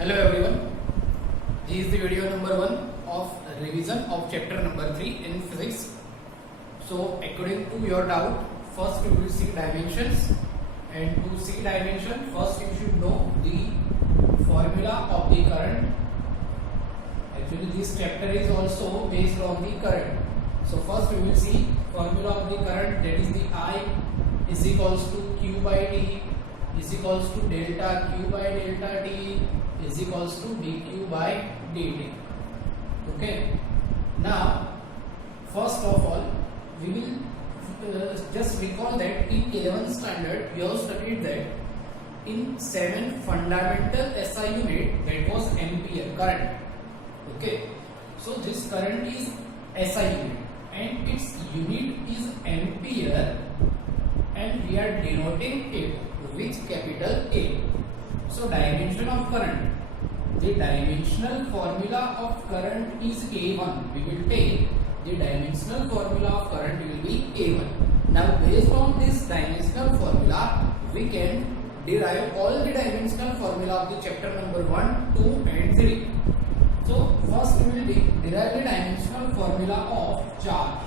Hello everyone, this is the video number 1 of revision of chapter number 3 in physics. So according to your doubt, first we will see dimensions, and to see dimension first you should know the formula of the current. Actually this chapter is also based on the current. So first we will see formula of the current, that is the I is equals to Q by T is equals to delta Q by delta T is equals to dq by dt. Okay, now first of all we will just recall that in 11th standard we have studied that in 7 fundamental SI unit, that was ampere current. Okay, so this current is SI unit and its unit is ampere, and we are denoting it with capital A. So dimension of current, the dimensional formula of current is A1. We will take the dimensional formula of current will be A1. Now based on this dimensional formula we can derive all the dimensional formula of the chapter number 1, 2 and 3. So first we will derive the dimensional formula of charge.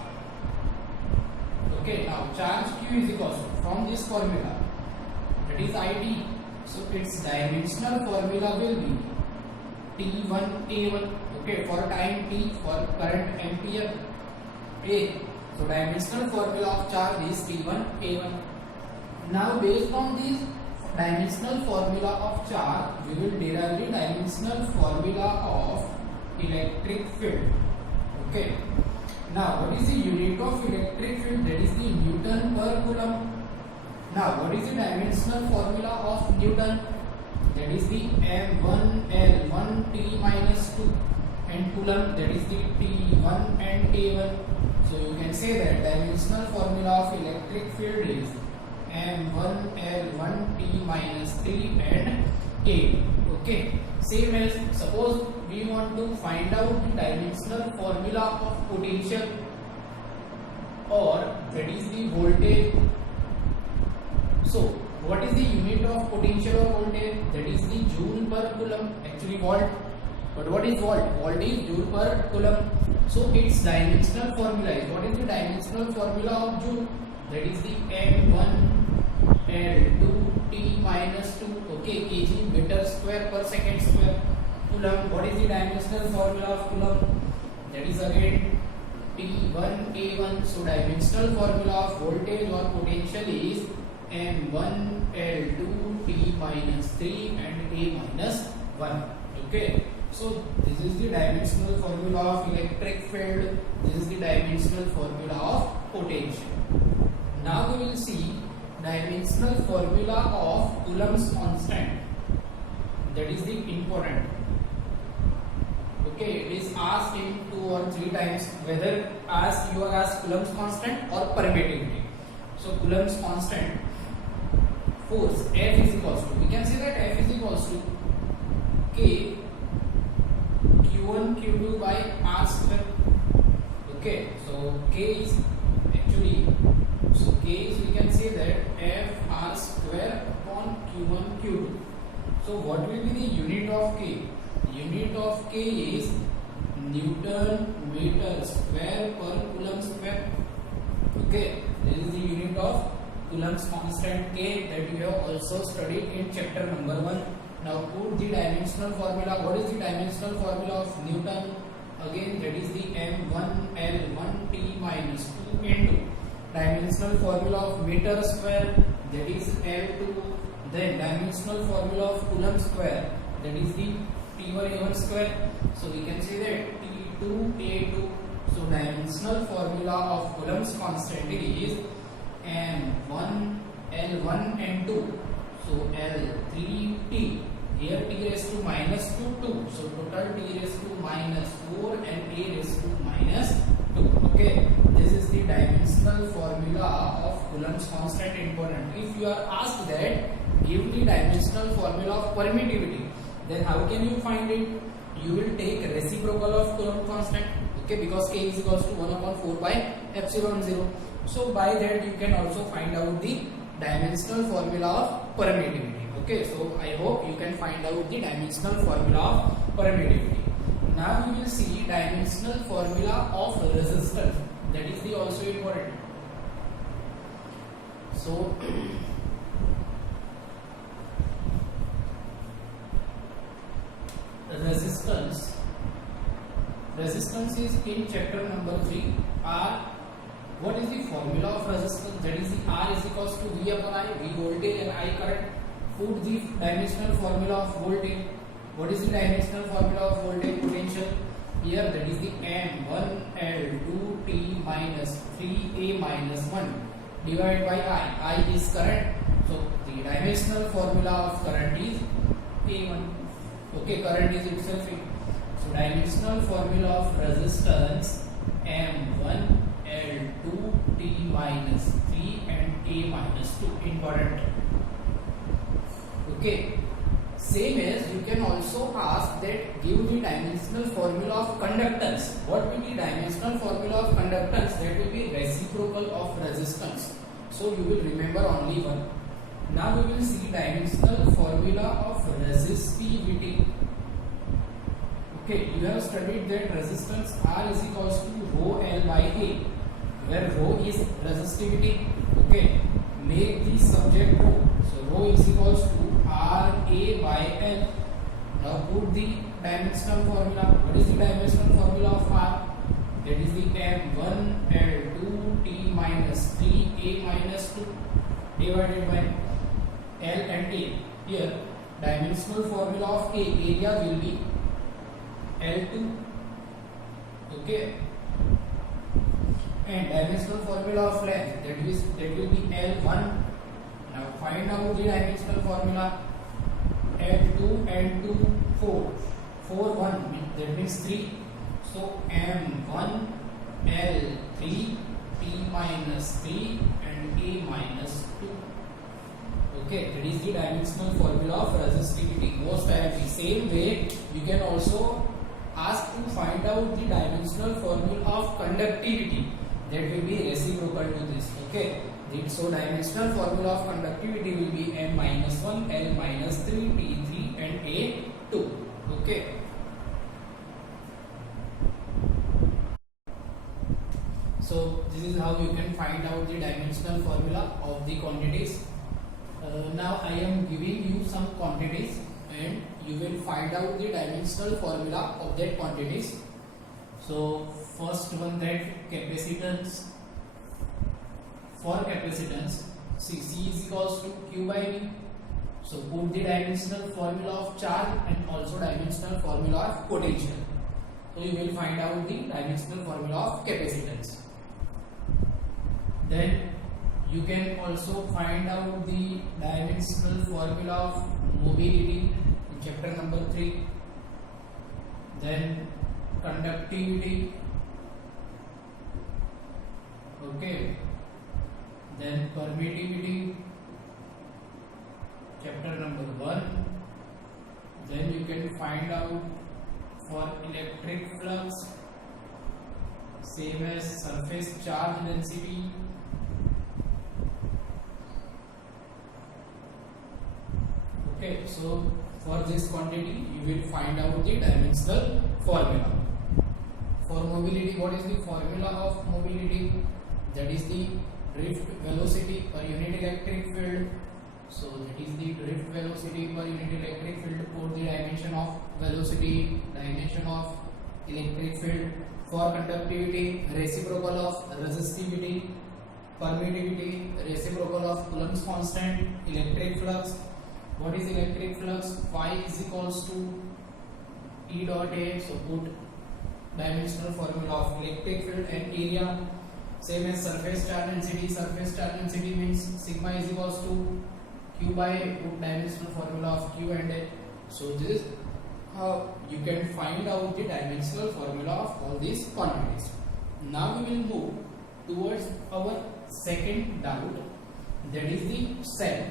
Okay, now charge Q is equals to, from this formula, that is IT. So its dimensional formula will be T1 A1. Okay, for time T, for current ampere A. So dimensional formula of charge is T1 A1. Now based on this dimensional formula of charge, we will derive the dimensional formula of electric field. Okay. Now what is the unit of electric field? That is the Newton per Coulomb. Now what is the dimensional formula of Newton? That is the M1L1 T minus 2, and Coulomb, that is the T1 and A1. So you can say that dimensional formula of electric field is M1L1 T minus 3 and A. Okay, same as suppose we want to find out the dimensional formula of potential, or that is the voltage. So what is the unit of potential or voltage? That is the joule per coulomb, actually volt. But what is volt? Volt is joule per coulomb. So its dimensional formula is, what is the dimensional formula of joule? That is the M1 L2 T minus 2, okay, kg meter square per second square. Coulomb, what is the dimensional formula of coulomb? That is again T1 A1. So dimensional formula of voltage or potential is M1 L2 T minus 3 and A minus 1. Okay, so this is the dimensional formula of electric field, this is the dimensional formula of potential. Now we will see dimensional formula of Coulomb's constant, that is the important. Okay, it is asked in 2 or 3 times, whether you are asked Coulomb's constant or permittivity. So Coulomb's constant, force F is equals to, we can say that F is equals to K Q1 Q2 by R square. Okay, so K is actually, so K is, we can say that F R square upon Q1 Q2. So what will be the unit of K? Unit of K is Newton meter square per Coulomb square. Okay, this is the unit of Coulomb's constant K that we have also studied in chapter number 1. Now put the dimensional formula. What is the dimensional formula of Newton? Again, that is the M1L1 T minus 2 into dimensional formula of meter square, that is L2. Then dimensional formula of Coulomb square, that is the T1 A1 square. So we can say that T2 A2. So dimensional formula of Coulomb's constant is M1 L1 and 2. So L3T. Here T raised to minus 2. So total T raised to minus 4 and A raised to minus 2. Okay, this is the dimensional formula of Coulomb's constant important. If you are asked that give the dimensional formula of permittivity, then how can you find it? You will take reciprocal of Coulomb constant. Okay, because K is equals to 1 upon 4 by epsilon 0. So by that you can also find out the dimensional formula of permittivity. Okay, so I hope you can find out the dimensional formula of permittivity. Now we will see dimensional formula of resistance. That is the also important. So resistance is in chapter number 3. R, what is the formula of resistance? That is the R is equals to V upon I, V voltage and I current. Put the dimensional formula of voltage. What is the dimensional formula of voltage potential? Here that is the M1L2T minus 3A minus 1 divided by I. I is current. So the dimensional formula of current is A1. Okay, current is itself A. So dimensional formula of resistance M1L2T minus 3 and A minus 2. Important. Okay. Same as you can also ask that give the dimensional formula of conductance. What will be dimensional formula of conductance? That will be reciprocal of resistance. So you will remember only one. Now we will see dimensional formula of resistivity. Okay, you have studied that resistance R is equals to rho L by A, where rho is resistivity. Okay, make the subject rho. So rho is equals to R A by L. Now put the dimensional formula. What is the dimensional formula of R? That is the M1L2T minus 3A minus 2 divided by L and A. Here dimensional formula of A, area will be L2. Okay. And dimensional formula of length, that will be L1. Now find out the dimensional formula. L2 and 2 4 4 1, that means 3. So M1 L3 T minus 3 and A minus 2. Okay, that is the dimensional formula of resistivity. Most times the same way you can also ask to find out the dimensional formula of conductivity. That will be reciprocal to this. Okay. So dimensional formula of conductivity will be M minus 1, L minus 3, T3 and A2. Okay. So this is how you can find out the dimensional formula of the quantities. Now I am giving you some quantities and you will find out the dimensional formula of that quantities. So first one, that capacitance. For capacitance, C is equals to Q by V. So put the dimensional formula of charge and also dimensional formula of potential. So you will find out the dimensional formula of capacitance. Then you can also find out the dimensional formula of mobility in chapter number 3. Then conductivity. Okay. Then permittivity, chapter number 1. Then you can find out for electric flux, same as surface charge density. Okay, so for this quantity you will find out the dimensional formula. For mobility, what is the formula of mobility? That is the drift velocity per unit electric field. So that is the drift velocity per unit electric field. Put the dimension of velocity, dimension of electric field. For conductivity, reciprocal of resistivity. Permittivity, reciprocal of Coulomb's constant. Electric flux, what is electric flux? Phi is equals to E dot A. So put dimensional formula of electric field and area. Same as surface charge density. Surface charge density means sigma is equals to Q by A. Put dimensional formula of Q and A. So this is how you can find out the dimensional formula of all these quantities. Now we will move towards our second doubt, that is the cell.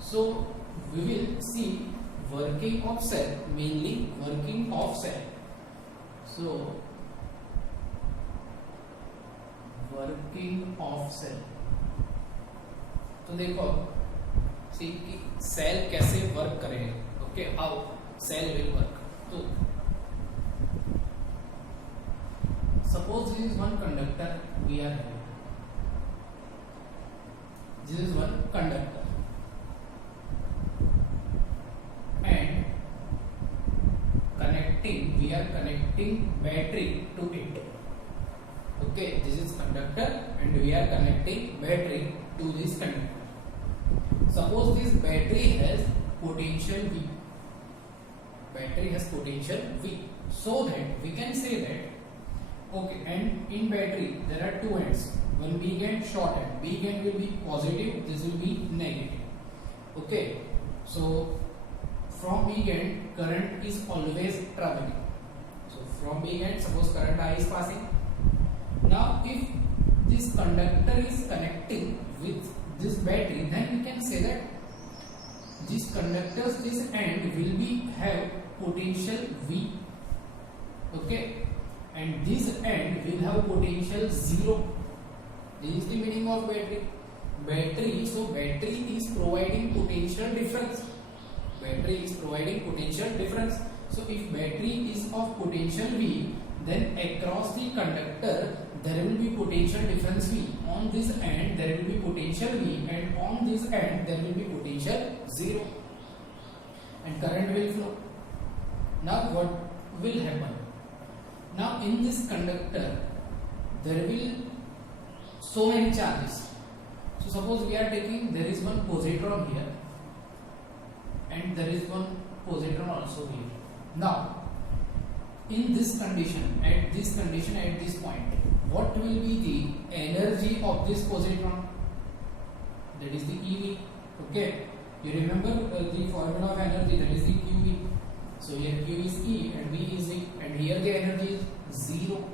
So we will see working of cell, mainly working of cell. So working of cell. तो देखो सी कि cell कैसे work करेगा, okay, how cell will work. तो suppose this is one conductor we are having, this is one conductor and we are connecting battery to it, okay, this is conductor and we are connecting battery to this conductor. Suppose this battery has potential V, battery has potential V, so that we can say that, okay, and in battery there are two ends, one big end, short end, big end will be positive, this will be negative, okay, so from big end current is always traveling, so from big end suppose current I is passing. Now if this conductor is connecting with this battery, then we can say that this conductor's this end will be have potential V, okay, and this end will have potential 0. This is the meaning of battery, so battery is providing potential difference, battery is providing potential difference. So if battery is of potential V, then across the conductor there will be potential difference V, on this end there will be potential V, and on this end there will be potential 0, and current will flow. Now what will happen? Now in this conductor there will so many charges. So suppose we are taking, there is one positron here and there is one positron also here. Now in this condition, at this point, what will be the energy of this positron? That is the EV, okay, you remember the formula of energy, that is the QV. So here Q is E and V is V, and here the energy is 0.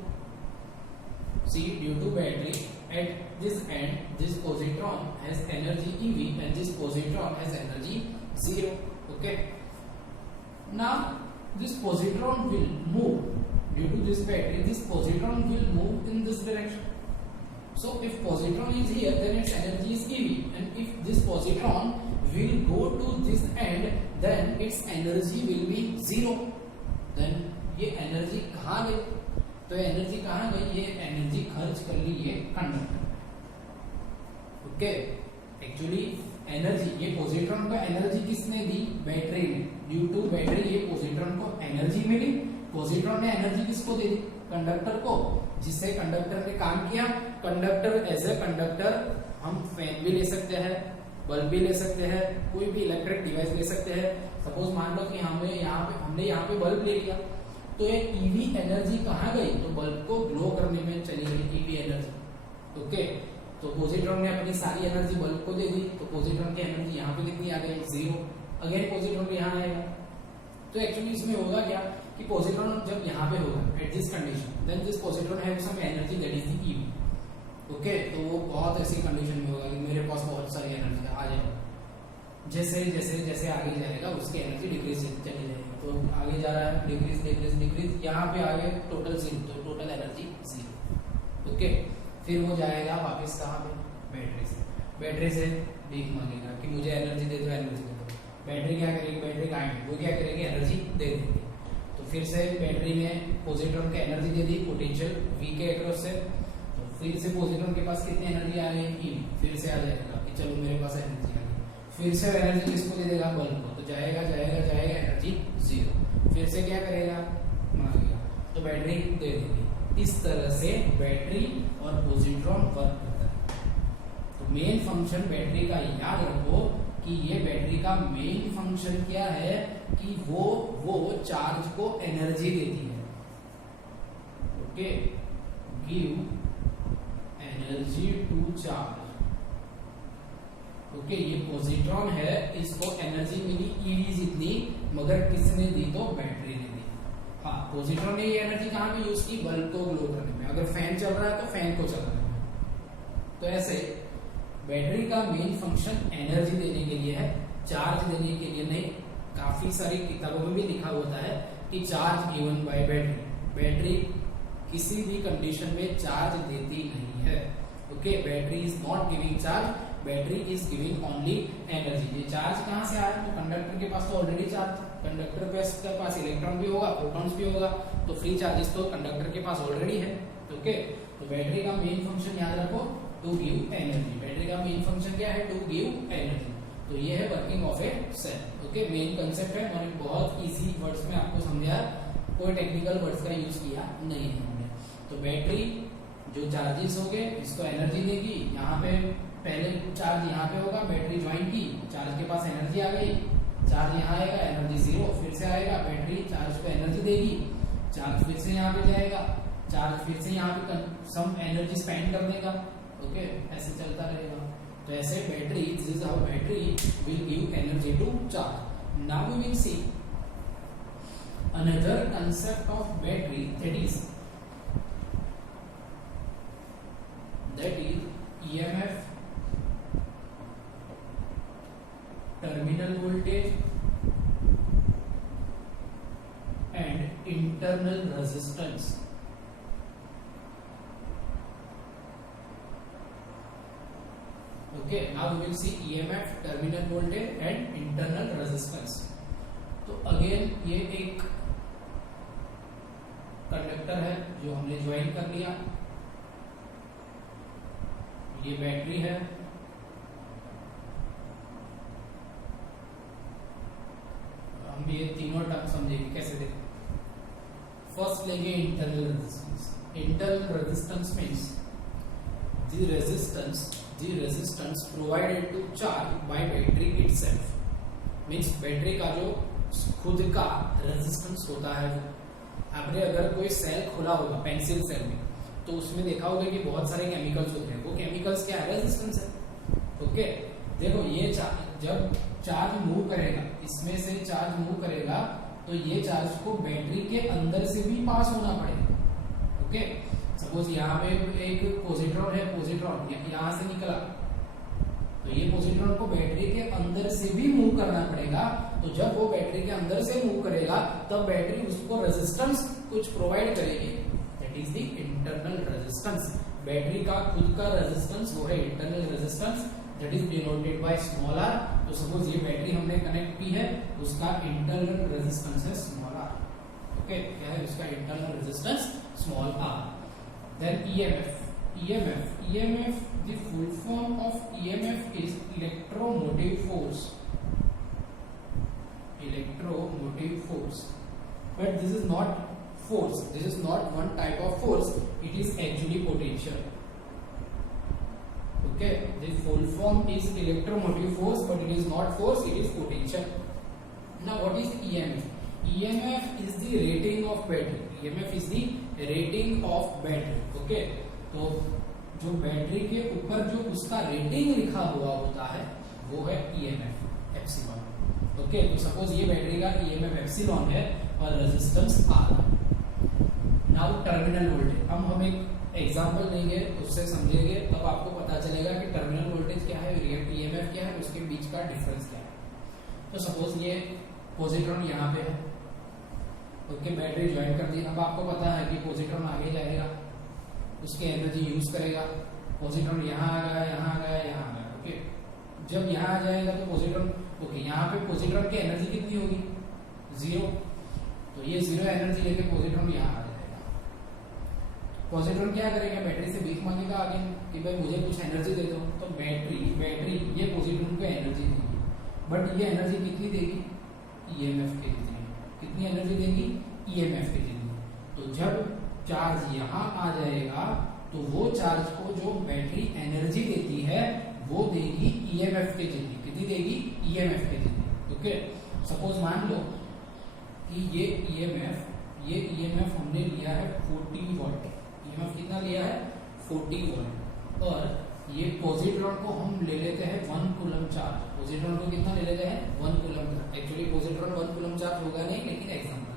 See, due to battery, at this end this positron has energy EV and this positron has energy 0, okay. Now this positron will move, due to this battery this positron will move in this direction. So if positron is here, then its energy is EV, and if this positron will go to this end, then its energy will be 0. then ये energy कहाँ गई? तो energy कहाँ गई? ये energy खर्च कर ली ये कंडक्टर, ओके। एक्चुअली एनर्जी, ये पोजिट्रॉन को एनर्जी किसने दी? बैटरी ने। ड्यू टू बैटरी ये पोजिट्रॉन को एनर्जी मिली। पोजिट्रॉन ने एनर्जी किसको दे दी? कंडक्टर को, जिससे कंडक्टर ने काम किया। कंडक्टर एज ए कंडक्टर हम फैन भी ले सकते हैं, बल्ब भी ले सकते हैं, कोई भी इलेक्ट्रिक डिवाइस ले सकते हैं। सपोज मान लो कि हमने यहाँ पे बल्ब ले लिया, तो ये ईवी एनर्जी कहाँ गई? तो बल्ब को ग्लो करने में चली गई ईवी एनर्जी, ओके। तो पोजिट्रॉन ने अपनी सारी एनर्जी बल्ब को दे दी, तो पोजिट्रॉन की एनर्जी यहाँ पे कितनी आ गई? 0। अगेन पोजिट्रॉन यहाँ आएगा। तो एक्चुअली इसमें होगा क्या कि पोजिट्रॉन जब यहाँ पे होगा at this condition, then this positron have some energy that is the EV, okay. तो वो बहुत ऐसी कंडीशन में होगा कि मेरे पास बहुत सारी एनर्जी आ जाएगा। जैसे जैसे जैसे आगे जाएगा उसकी एनर्जी डिक्रीज चली जाएगी। तो आगे जा रहा है डिक्रीज डिक्रीज डिक्रीज, यहाँ पे आ गए टोटल 0, तो टोटल एनर्जी 0, ओके। फिर वो जाएगा वापस कहाँ पे? बैटरी से। बैटरी से भीख मांगेगा कि मुझे एनर्जी दे दो, एनर्जी दे दो। बैटरी क्या करेगी? बैटरी कहाँ, वो क्या करेगी? एनर्जी दे देगी। तो फिर से बैटरी ने पोजिट्रॉन को energy they the potential V के अक्रॉस से। तो फिर से पोजिट्रॉन के पास कितनी एनर्जी आ रही है? फिर से आ जाएगा कि चलो मेरे पास एनर्जी आ गई। फिर से एनर्जी किसको दे देगा? बल्ब को। तो जाएगा जाएगा जाएगा, एनर्जी 0। फिर से क्या करेगा? मांगेगा, तो बैटरी दे देगी। इस तरह से बैटरी और पोजिट्रॉन वर्क करता है। तो मेन फंक्शन बैटरी का याद रखो कि ये बैटरी का मेन फंक्शन क्या है कि वो चार्ज को एनर्जी देती है, okay. Give energy to charge, okay. ये पोजिट्रॉन है, इसको एनर्जी मिली ईवी जितनी, मगर किसने दी? तो बैटरी ने दी। हाँ, पोजिट्रॉन ने ये एनर्जी कहाँ पे यूज की? बल्ब को ग्लो करने में। अगर फैन चल रहा है तो फैन को चलाने में। तो ऐसे बैटरी का मेन फंक्शन एनर्जी देने के लिए है, चार्ज देने के लिए नहीं। काफी सारी किताबों में भी लिखा होता है कि charge given by battery. Battery किसी भी कंडीशन में चार्ज देती नहीं है, okay. Battery is not giving charge, battery is giving only energy. ये चार्ज कहाँ से आया? तो कंडक्टर के पास तो ऑलरेडी चार्ज, कंडक्टर के पास इलेक्ट्रॉन भी होगा, प्रोटॉन्स भी होगा, तो फ्री चार्जेस तो कंडक्टर के पास ऑलरेडी है। ओके, तो बैटरी का मेन फंक्शन याद रखो, टू गिव एनर्जी। बैटरी का मेन फंक्शन क्या है? To give energy. तो ये है working of a cell. Okay, main concept है और बहुत इजी वर्ड्स में आपको समझाया, कोई टेक्निकल वर्ड्स का यूज किया नहीं है हमने। तो बैटरी जो चार्जेस हो गए इसको एनर्जी देगी। यहाँ पे पहले चार्ज यहाँ पे होगा, बैटरी ज्वाइन की, चार्ज के पास एनर्जी आ गई, चार्ज यहाँ आएगा, एनर्जी जीरो, फिर से आएगा, बैटरी चार्ज को एनर्जी देगी, चार्ज फिर से यहाँ पे जाएगा, चार्ज फिर से यहाँ पे सम एनर्जी स्पेंड करने का। ओके, ऐसे चलता रहेगा। तो ऐसे battery, this is how battery will give energy to charge. Now we will see another concept of battery, that is EMF, terminal voltage and internal resistance. Okay, now we will see EMF, terminal voltage and internal resistance. तो again ये एक conductor है जो हमने join कर लिया, ये battery है, हम ये तीनों टर्म समझेंगे कैसे। देखो, फर्स्ट लेंगे internal resistance. Internal resistance means the resistance provided to charge by battery itself, means battery का जो खुद का रेजिस्टेंस होता है। आपने अगर कोई सेल खोला होगा पेंसिल सेल में, तो उसमें देखा होगा कि बहुत सारे केमिकल्स होते हैं, वो केमिकल्स क्या है? रेजिस्टेंस है। ओके, देखो ये जब चार्ज मूव करेगा, इसमें से चार्ज मूव करेगा, तो ये चार्ज को बैटरी के अंदर से भी पास होना पड़ेगा। ओके, सपोज यहाँ पे एक पॉजिट्रॉन है, पॉजिट्रॉन यहाँ से निकला, तो ये पॉजिट्रॉन को बैटरी के अंदर से भी मूव करना पड़ेगा। तो जब वो बैटरी के अंदर से मूव करेगा, तब बैटरी उसको रेजिस्टेंस कुछ प्रोवाइड करेगी, that is the internal resistance. Battery का खुद का रेजिस्टेंस वो है internal resistance, that is denoted by small R. तो सपोज ये बैटरी हमने कनेक्ट की है, उसका इंटरनल रेजिस्टेंस है स्मॉल आर। ओके, क्या है उसका internal resistance? Small R. Then EMF, the full form of EMF is electromotive force. But this is not force. This is not one type of force. It is actually potential. Okay, the full form is electromotive force, but it is not force. It is potential. Now, what is EMF? EMF is the rating of battery. EMF is the rating of battery. Okay, तो जो battery के ऊपर जो उसका rating लिखा हुआ होता है वो है EMF एप्सिलॉन। ओके, तो सपोज ये बैटरी का EMF एप्सिलॉन है और रेजिस्टेंस R है। नाउ टर्मिनल वोल्टेज, हम एक एग्जांपल देंगे, उससे समझेंगे, तब आपको पता चलेगा कि टर्मिनल वोल्टेज क्या है, EMF क्या है, उसके बीच का डिफरेंस क्या है। तो सपोज ये पॉजिट्रॉन यहाँ पे है, ओके, बैटरी ज्वाइन कर दी। अब आपको पता है कि पॉजिट्रॉन आगे जाएगा, उसकी एनर्जी यूज करेगा, पॉजिट्रॉन यहाँ आ गया, यहाँ आ गया, यहाँ आ गया। ओके, जब यहाँ आ जाएगा तो पॉजिट्रॉन, ओके, यहाँ पे पॉजिट्रॉन की एनर्जी कितनी होगी? जीरो। तो ये जीरो एनर्जी लेके पॉजिट्रॉन यहाँ आ जाएगा। पॉजिट्रॉन क्या करेगा? बैटरी से भीख मांगेगा आगे कि भाई मुझे कुछ एनर्जी दे दो। तो बैटरी ये पॉजिट्रॉन को एनर्जी देगी, बट ये एनर्जी कितनी देगी? EMF के लिए। कितनी एनर्जी देगी? EMF के लिए। तो जब चार्ज यहाँ आ जाएगा, तो वो चार्ज को जो बैटरी एनर्जी देती है वो देगी EMF के जरिए। कितनी देगी? EMF के जरिए। ओके, सपोज मान लो कि ये EMF हमने लिया है 40 वोल्ट। EMF कितना लिया है? 40 वोल्ट। और ये पॉजिट्रॉन को हम ले लेते हैं 1 कूलम चार्ज। पॉजिट्रॉन को कितना ले लेते हैं? 1 coulomb. Actually positron 1 coulomb charge होगा नहीं, लेकिन एग्जाम्पल।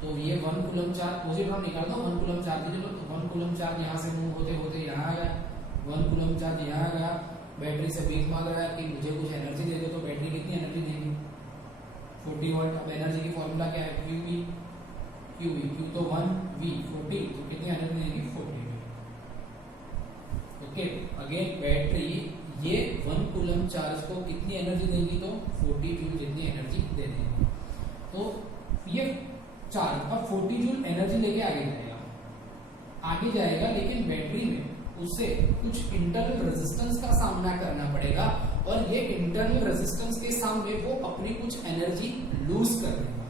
तो ये 1 कूलम चार्ज, पॉजिट्रॉन निकाल दो, 1 कूलम चार्ज दे दो। तो 1 कूलम चार्ज यहाँ से मूव होते होते यहाँ आ गया, 1 कूलम चार्ज यहाँ आ गया, बैटरी से भीख मांग रहा है कि मुझे कुछ एनर्जी दे दो। तो बैटरी कितनी एनर्जी देगी? 40 वोल्ट। अब एनर्जी की फॉर्मूला क्या है? Q तो 1V 40, तो कितनी एनर्जी देगी? 40। ओके, अगेन बैटरी ये 1 कूलम चार्ज को कितनी एनर्जी देगी, तो 40 जूल जितनी एनर्जी दे देगी। तो ये चार्ज अब 40 जूल एनर्जी लेके आगे जाएगा, लेकिन बैटरी में उसे कुछ इंटरनल रेजिस्टेंस का सामना करना पड़ेगा, और ये इंटरनल रेजिस्टेंस के सामने वो अपनी कुछ एनर्जी लूज कर देगा।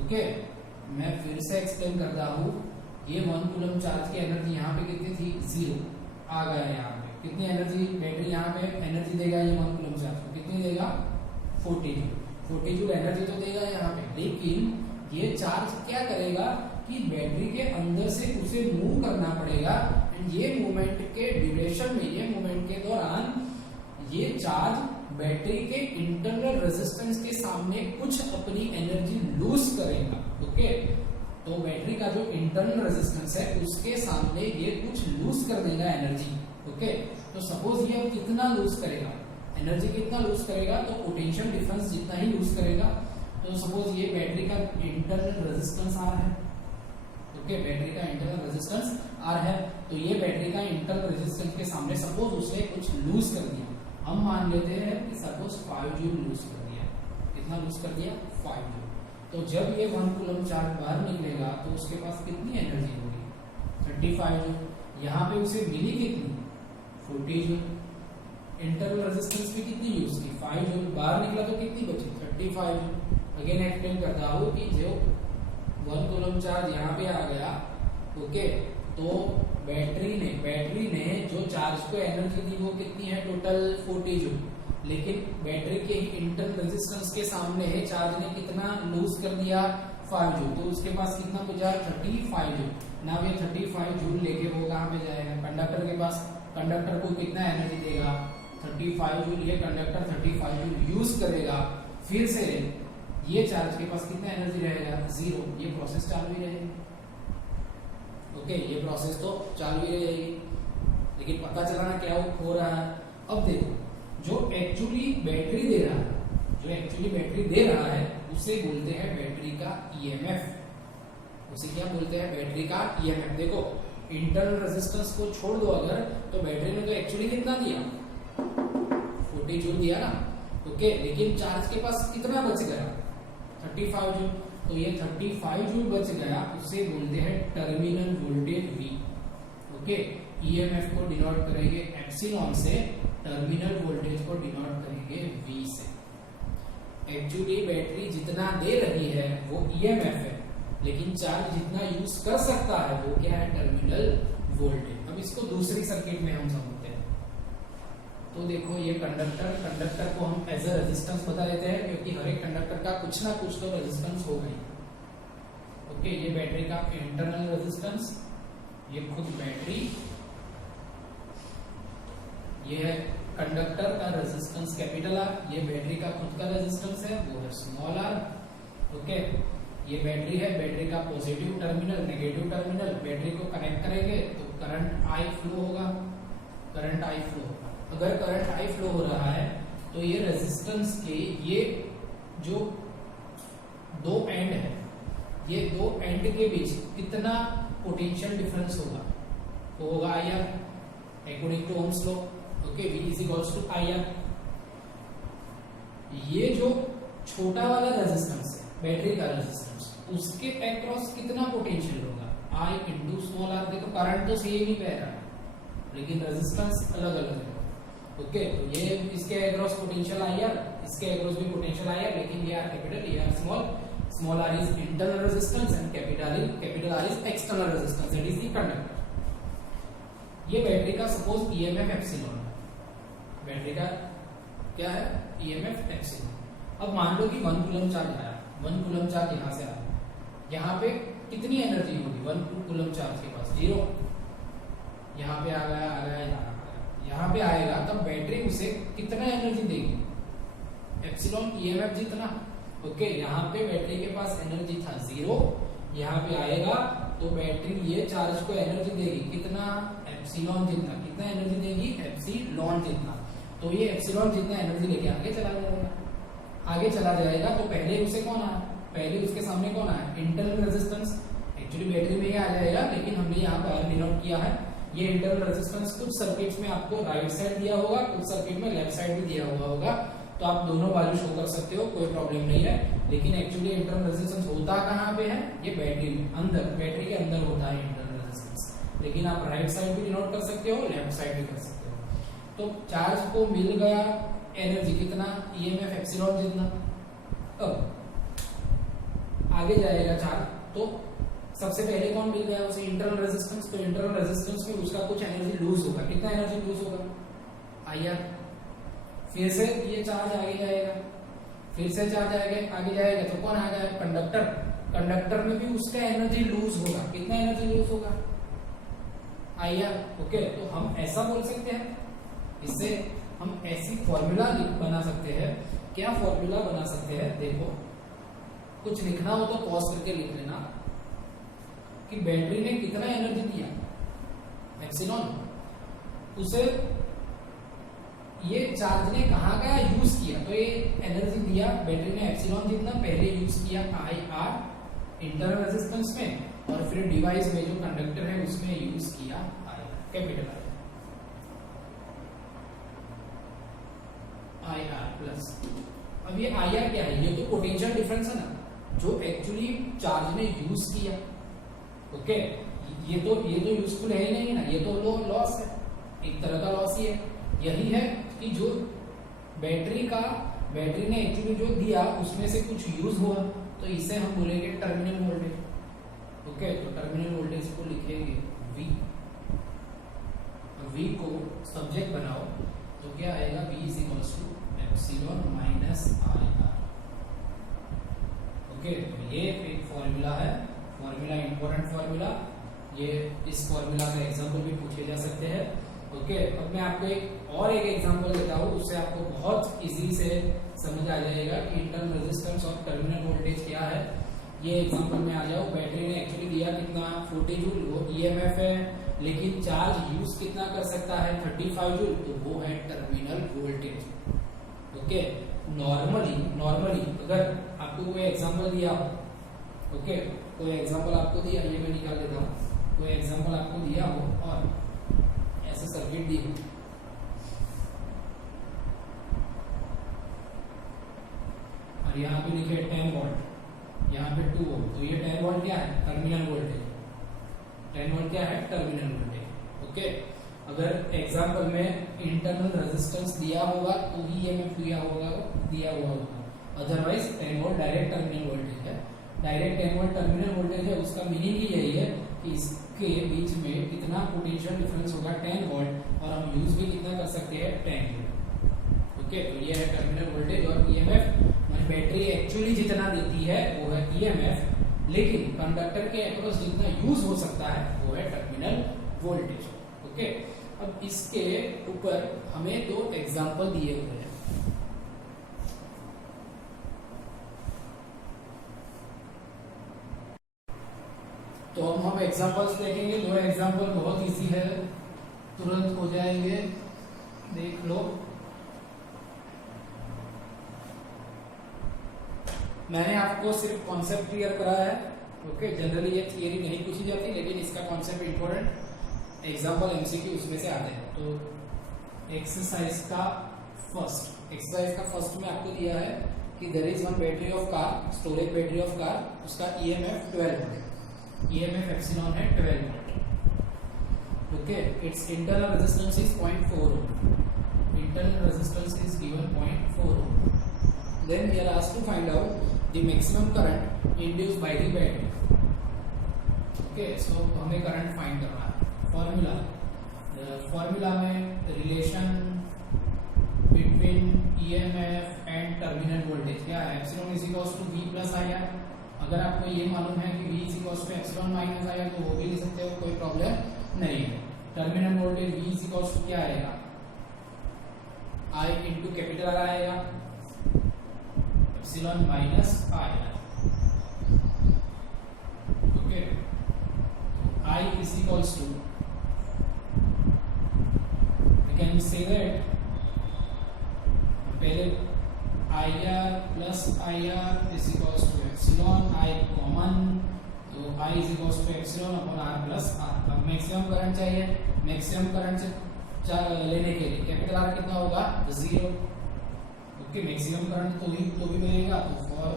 ओके, मैं फिर से एक्सप्लेन करता हूँ। ये 1 कूलम चार्ज की एनर्जी यहाँ पे कितनी थी, 0 आ गया है। यहाँ पे कितनी एनर्जी बैटरी यहाँ पे एनर्जी देगा, ये 1 कूलम चार्ज को कितनी देगा, 40 जूल एनर्जी तो देगा यहाँ पे। लेकिन ये चार्ज क्या करेगा कि बैटरी के अंदर से उसे मूव करना पड़ेगा, एंड ये मूवमेंट के ड्यूरेशन में, ये मूवमेंट के दौरान ये चार्ज बैटरी के इंटरनल रेजिस्टेंस के सामने कुछ अपनी एनर्जी लूज करेगा। ओके, तो बैटरी का जो इंटरनल रेजिस्टेंस है उसके सामने ये कुछ लूज कर देगा एनर्जी। ओके, तो सपोज ये कितना लूज करेगा, एनर्जी कितना लूज करेगा, तो पोटेंशियल डिफरेंस जितना ही लूज करेगा। तो सपोज ये बैटरी का इंटरनल रेजिस्टेंस आर है। ओके, बैटरी का इंटरनल रेजिस्टेंस आर है, तो ये बैटरी का इंटरनल रेजिस्टेंस के सामने सपोज उसने कुछ लूज कर दिया। हम मान लेते हैं कि सपोज 5 जूल लूज कर दिया। कितना लूज कर दिया, 5 जूल। तो जब ये 1 कूलम चार्ज बाहर निकलेगा तो उसके पास कितनी एनर्जी होगी, 35 जूल। यहाँ पे उसे मिली कितनी, 40 जूल। इंटरनल रेजिस्टेंस भी कितनी यूज की, 5 जूल। बाहर निकला तो कितनी बची, 35 जूल। अगेन एक्सप्लेन करता हूँ कि जो 1 कूलम चार्ज यहाँ पे आ गया, ओके, तो बैटरी ने जो चार्ज को एनर्जी दी वो कितनी है, टोटल 40 जूल। लेकिन बैटरी के इंटरनल रेजिस्टेंस के सामने चार्ज ने कितना लूज कर दिया, 5 जूल। तो उसके पास कितना बचा, 35 जूल। ना ये 35 जूल लेके वो कहाँ पे जाएगा, कंडक्टर के पास। कंडक्टर को कितना एनर्जी देगा, 35 जूल। ये कंडक्टर 35 जूल यूज करेगा। फिर से ये चार्ज के पास कितना एनर्जी रहेगा, 0। ये प्रोसेस चालू ही रहेगी। ओके, ये प्रोसेस तो चालू ही रहेगी, लेकिन पता चलाना क्या हो रहा है। अब देखो, जो एक्चुअली बैटरी दे रहा है उसे बोलते हैं बैटरी का ईएमएफ। उसे क्या बोलते हैं, बैटरी का ईएमएफ। देखो, इंटरनल रेजिस्टेंस को छोड़ दो अगर, तो बैटरी ने तो एक्चुअली कितना दिया, 40 जूल दिया ना। ओके, लेकिन चार्ज के पास कितना बच गया, 35 जूल। तो ये 35 जूल बच गया, उसे बोलते हैं terminal voltage V। Okay, EMF को डिनोट करेंगे एप्सिलॉन से, टर्मिनल वोल्टेज को डिनोट करेंगे V से। एक्चुअली बैटरी जितना दे रही है वो ईएमएफ है, लेकिन चार्ज जितना यूज कर सकता है वो क्या है, टर्मिनल वोल्टेज। अब इसको दूसरी सर्किट में हम समझते हैं। तो देखो, ये कंडक्टर को हम एज अ रेजिस्टेंस बता देते हैं, क्योंकि हर एक कंडक्टर का कुछ ना कुछ तो रेजिस्टेंस होगा ही। ओके, ये बैटरी का इंटरनल रेजिस्टेंस, ये खुद बैटरी, ये है कंडक्टर का रेजिस्टेंस कैपिटल आर, ये बैटरी का खुद का रेजिस्टेंस है, वो है स्मॉल आर। ओके, ये बैटरी है, बैटरी का positive terminal, negative terminal, battery को कनेक्ट करेंगे तो करंट आई फ्लो होगा, करंट आई फ्लो होगा। अगर करंट आई फ्लो हो रहा है तो ये रेजिस्टेंस के ये जो दो एंड है, ये दो एंड के बीच कितना पोटेंशियल डिफरेंस होगा, वो होगा I R, according to Ohm's law. Okay, V is equals to I R. ये जो छोटा वाला रेजिस्टेंस है, बैटरी का रेजिस्टेंस, उसके अक्रॉस कितना पोटेंशियल होगा, I इंटू स्मॉल आर। देखो, करंट तो सेम ही बह रहा है, लेकिन रेजिस्टेंस अलग अलग है। ओके, तो ये इसके अक्रॉस पोटेंशियल आई आर, इसके अक्रॉस भी पोटेंशियल आई आर, लेकिन ये आर कैपिटल, ये R small. Small R is internal resistance and capital R is external resistance, that is the conductor. ये बैटरी का सपोज ईएमएफ एप्सिलॉन, बैटरी का क्या है, ईएमएफ एप्सिलॉन। अब मान लो कि 1 कूलम चार्ज आया, 1 कूलम चार्ज यहां से आया, यहाँ पे कितनी एनर्जी होगी, 1 कूलम चार्ज के पास 0। यहाँ पे आ गया, यहाँ पे आएगा, तब बैटरी उसे कितना एनर्जी देगी, एप्सिलॉन ईएमएफ जितना। ओके, यहाँ पे बैटरी के पास एनर्जी था 0, यहाँ पे आएगा तो बैटरी ये चार्ज को एनर्जी देगी कितना, एप्सिलॉन जितना। कितना एनर्जी देगी, एप्सिलॉन जितना। तो ये एप्सिलॉन जितना एनर्जी लेके आगे चला जाएगा। तो पहले उसे कौन आया, पहले उसके सामने कौन आया, इंटरनल रेजिस्टेंस। एक्चुअली बैटरी में ही आ जाएगा, लेकिन हमने यहाँ पर डिनोट किया है ये इंटरनल रेजिस्टेंस कुछ सर्किट्स में आपको राइट साइड दिया होगा, कुछ सर्किट में लेफ्ट साइड भी दिया हुआ होगा, तो आप दोनों वैल्यू शो कर सकते हो, कोई प्रॉब्लम नहीं है। लेकिन एक्चुअली इंटरनल रेजिस्टेंस होता कहाँ पे है, ये बैटरी में अंदर, बैटरी के अंदर होता है इंटरनल रेजिस्टेंस। लेकिन आप राइट साइड भी डिनोट कर सकते हो, लेफ्ट साइड भी कर सकते हो। तो चार्ज को मिल गया एनर्जी कितना, ईएमएफ एप्सिलॉन जितना। अब आगे जाएगा चार्ज, तो सबसे पहले कौन मिल गया उसे, इंटरनल रेजिस्टेंस। तो इंटरनल रेजिस्टेंस में उसका कुछ एनर्जी लूज होगा, कितना एनर्जी लूज होगा, आईआर। फिर से ये चार्ज आगे जाएगा, फिर से चार्ज आगे जाएगा, तो कौन आ जाएगा, कंडक्टर। कंडक्टर में भी उसका एनर्जी लूज होगा, कितना एनर्जी लूज होगा, आईआर। ओके, तो हम ऐसा बोल सकते हैं, इससे हम ऐसी फॉर्मूला बना सकते हैं। क्या फॉर्मूला बना सकते हैं, देखो कुछ लिखना हो तो पॉज करके लिख लेना कि बैटरी ने कितना एनर्जी दिया, एप्सिलॉन, उसे ये चार्ज ने कहाँ का यूज किया, तो ये एनर्जी दिया बैटरी ने एप्सिलॉन जितना पहले यूज किया आई आर इंटरनल रेजिस्टेंस में, और फिर डिवाइस में जो कंडक्टर है उसमें यूज किया आई कैपिटल आई आर प्लस। अब ये आई आर क्या है, ये तो पोटेंशियल डिफरेंस है ना, जो एक्चुअली चार्ज ने यूज किया। ओके, ये तो यूजफुल है ही नहीं ना, ये तो लॉस है, एक तरह का लॉस ही है। यही है कि जो बैटरी ने एक्चुअली जो दिया उसमें से कुछ यूज हुआ, तो इसे हम बोलेंगे टर्मिनल वोल्टेज। ओके, तो टर्मिनल वोल्टेज को लिखेंगे V, और V को सब्जेक्ट बनाओ तो क्या आएगा, V is equals to epsilon minus I R. Okay, तो ये एक फॉर्मूला है, फॉर्मूला इंपॉर्टेंट फॉर्मूला, ये इस फॉर्मूला का एग्जांपल भी पूछे जा सकते हैं। ओके, अब मैं आपको एक एग्जांपल देता हूँ, उससे आपको बहुत इजी से समझ आ जाएगा कि इंटरनल रेजिस्टेंस और टर्मिनल वोल्टेज क्या है। ये एग्जांपल में आ जाओ, बैटरी ने एक्चुअली दिया कितना 40 जूल, वो ईएमएफ है, लेकिन चार्ज यूज कितना कर सकता है 35 जूल, तो वो है टर्मिनल वोल्टेज। ओके, नॉर्मली अगर आपको कोई एग्जांपल दिया हो, ओके, कोई एग्जांपल आपको दिया, ये मैं निकाल देता हूँ, कोई एग्जांपल आपको दिया हो और ऐसे सर्किट दी हो, और यहाँ पे लिखे 10 वोल्ट, यहाँ पे 2 वोल्ट, तो ये 10 वोल्ट क्या है, टर्मिनल वोल्टेज। 10 वोल्ट क्या है, टर्मिनल वोल्टेज। ओके, अगर एग्जांपल में इंटरनल रेजिस्टेंस दिया होगा तो ही ईएमएफ दिया हुआ होगा, otherwise 10 volt direct terminal voltage है। डायरेक्ट 10 वोल्ट टर्मिनल वोल्टेज है, उसका मीनिंग ही यही है कि इसके बीच में कितना पोटेंशियल डिफरेंस होगा 10 वोल्ट, और हम यूज भी कितना कर सकते हैं 10 वोल्ट। ओके, तो ये है टर्मिनल वोल्टेज। और ईएमएफ बैटरी एक्चुअली जितना देती है वो है ईएमएफ, लेकिन कंडक्टर के अक्रॉस जितना यूज हो सकता है वो है टर्मिनल वोल्टेज। ओके, अब इसके ऊपर हमें 2 एग्जांपल दिए हुए हैं। तो अब हम एग्जांपल्स देखेंगे, 2 एग्जांपल बहुत इजी है, तुरंत हो जाएंगे, देख लो। मैंने आपको सिर्फ कॉन्सेप्ट क्लियर कराया है। ओके, जनरली ये थियरी नहीं पूछी जाती, लेकिन इसका कॉन्सेप्ट इंपॉर्टेंट, एग्जांपल एमसीक्यू उसमें से आते हैं। तो एक्सरसाइज का फर्स्ट में आपको दिया है कि there is one battery of car, storage battery of car, उसका ईएमएफ 12 वोल्ट, ईएमएफ एप्सिलॉन है 12 volt. Okay, it's internal resistance is 0.4 ohm, internal resistance is given 0.4 ohm. Then we are asked to find out the maximum current induced by the battery. Okay, so हमें current find करना है। Formula में relation between EMF and terminal voltage क्या है, epsilon is equals to V plus I R. अगर आपको ये मालूम है कि V is equals to epsilon minus I R, तो वो भी लिख सकते हो, कोई प्रॉब्लम नहीं है। Terminal voltage V is equals to क्या आएगा, I इंटू कैपिटल आर आएगा, epsilon minus I R. Okay, I is equals to, we can say that पहले I R plus I R is equals to epsilon, I common, तो I is equals to epsilon upon R plus R। अब maximum current चाहिए, maximum current से लेने के लिए capital R कितना होगा 0। ओके, मैक्सिमम करंट तो भी मिलेगा। तो for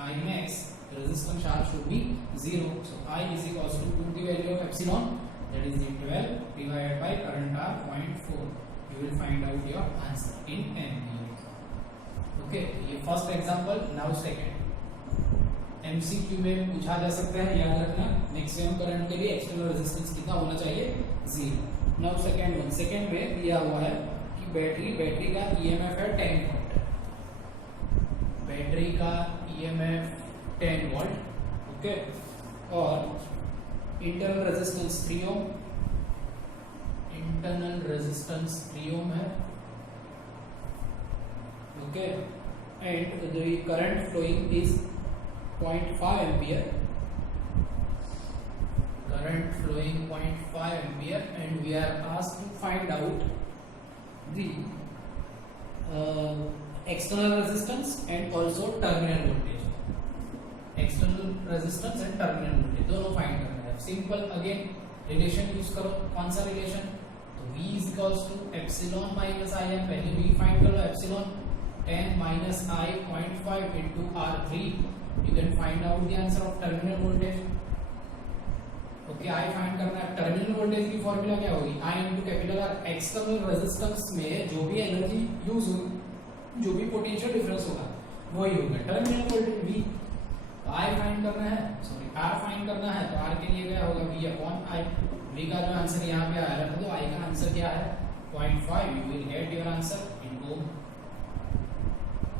I max resistance charge should be 0. So I is equals to the value of epsilon, that is the 12 divided by current R 0.4. You will find out your answer in ampere. Okay, ये first example. Now second, MCQ में पूछा जा सकता है, याद रखना maximum current के लिए एक्सटर्नल रेजिस्टेंस कितना होना चाहिए 0। नाउ सेकंड वन, सेकंड में दिया हुआ है कि बैटरी का EMF है 10 वोल्ट, बैटरी का EMF 10 वोल्ट। ओके, और इंटरनल रेजिस्टेंस 3 ओम, इंटरनल रेजिस्टेंस 3 ओम है। Okay, and the current following is 0.5 ampere, current flowing 0.5 ampere, and we are asked to find out the external resistance and also terminal voltage। external resistance and terminal voltage दोनों find करना है। Simple again relation use करो। कौन सा relation? तो V is equals to epsilon minus Im। पहले V find करो, epsilon 10 minus I 0.5 into R3। You can find out the answer of terminal voltage। Okay, I find करना है। Terminal voltage की formula क्या होगी? I into capital R। External resistance में जो भी एनर्जी यूज होगी, जो भी पोटेंशियल डिफरेंस होगा वही होगा टर्मिनल वोल्टेज V। तो I फाइंड करना है, सॉरी R फाइंड करना है, तो R के लिए क्या होगा V अपॉन I। V का जो आंसर यहाँ पे आया है, तो I का आंसर क्या है 0.5। You will get your answer in ohm।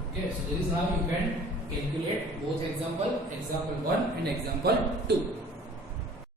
Okay, so this is how you can calculate both example 1 and example 2।